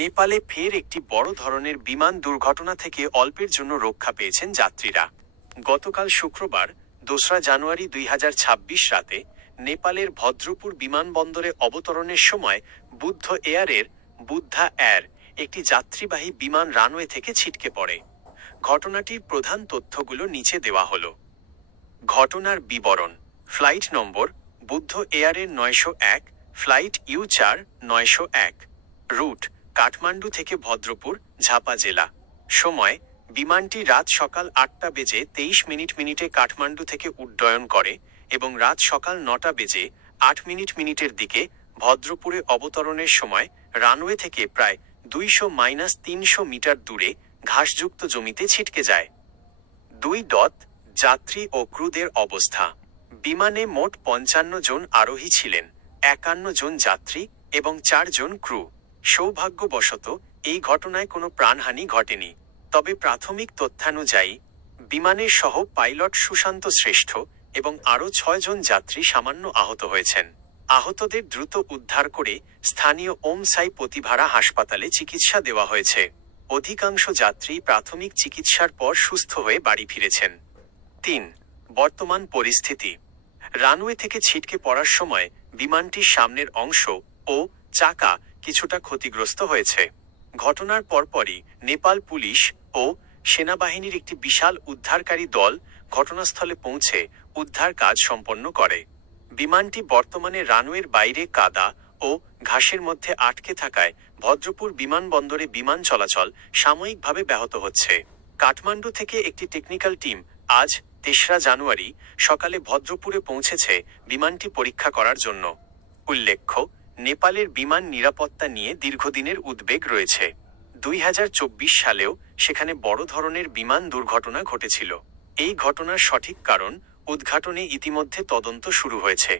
নেপালে ফের একটি বড় ধরনের বিমান দুর্ঘটনা থেকে অল্পের জন্য রক্ষা পেয়েছেন যাত্রীরা। গতকাল শুক্রবার ২রা জানুয়ারি ২০২৬ রাতে নেপালের ভদ্রপুর বিমানবন্দরে অবতরণের সময় বুদ্ধ এয়ারের বুদ্ধা এয়ার একটি যাত্রীবাহী বিমান রানওয়ে থেকে ছিটকে পড়ে। ঘটনাটির প্রধান তথ্যগুলো নিচে দেওয়া হল। ঘটনার বিবরণ। ফ্লাইট নম্বর বুদ্ধ এয়ারের ৯০১, ফ্লাইট ইউ4 ৯০১, রুট কাঠমান্ডু থেকে ভদ্রপুর, ঝাপা জেলা। সময় বিমানটি রাত সকাল ৮টা বেজে ২৩ মিনিটে কাঠমান্ডু থেকে উড্ডয়ন করে এবং রাত সকাল ৯টা বেজে ৮ মিনিটের দিকে ভদ্রপুরে অবতরণের সময় রানওয়ে থেকে প্রায় ২০০-৩০০ মিটার দূরে ঘাসযুক্ত জমিতে ছিটকে যায়। ২. যাত্রী ও ক্রুদের অবস্থা। বিমানে মোট ৫৫ জন আরোহী ছিলেন, ৫১ জন যাত্রী এবং ৪ জন ক্রু। সৌভাগ্যবশত এই ঘটনায় কোনো প্রাণহানি ঘটেনি। তবে প্রাথমিক তথ্যানুযায়ী বিমানের সহ পাইলট সুশান্ত শ্রেষ্ঠ এবং আরও ৬ জন যাত্রী সামান্য আহত হয়েছেন। আহতদের দ্রুত উদ্ধার করে স্থানীয় ওম সাই প্রতিভারা হাসপাতালে চিকিৎসা দেওয়া হয়েছে। অধিকাংশ যাত্রী প্রাথমিক চিকিৎসার পর সুস্থ হয়ে বাড়ি ফিরেছেন। ৩. বর্তমান পরিস্থিতি। রানওয়ে থেকে ছিটকে পড়ার সময় বিমানটির সামনের অংশ ও চাকা কিছুটা ক্ষতিগ্রস্ত হয়েছে। ঘটনার পরপরই নেপাল পুলিশ ও সেনাবাহিনীর একটি বিশাল উদ্ধারকারী দল ঘটনাস্থলে পৌঁছে উদ্ধার কাজ সম্পন্ন করে। বিমানটি বর্তমানে রানওয়ের বাইরে কাদা ও ঘাসের মধ্যে আটকে থাকায় ভদ্রপুর বিমানবন্দরে বিমান চলাচল সাময়িকভাবে ব্যাহত হচ্ছে। কাঠমান্ডু থেকে একটি টেকনিক্যাল টিম আজ ৩রা জানুয়ারি সকালে ভদ্রপুরে পৌঁছেছে বিমানটি পরীক্ষা করার জন্য। উল্লেখ্য, নেপালের বিমান নিরাপত্তা নিয়ে দীর্ঘদিনের উদ্বেগ রয়েছে। ২০২৪ সালেও সেখানে বড় ধরনের বিমান দুর্ঘটনা ঘটেছিল। এই ঘটনার সঠিক কারণ উদ্ঘাটনে ইতিমধ্যে তদন্ত শুরু হয়েছে।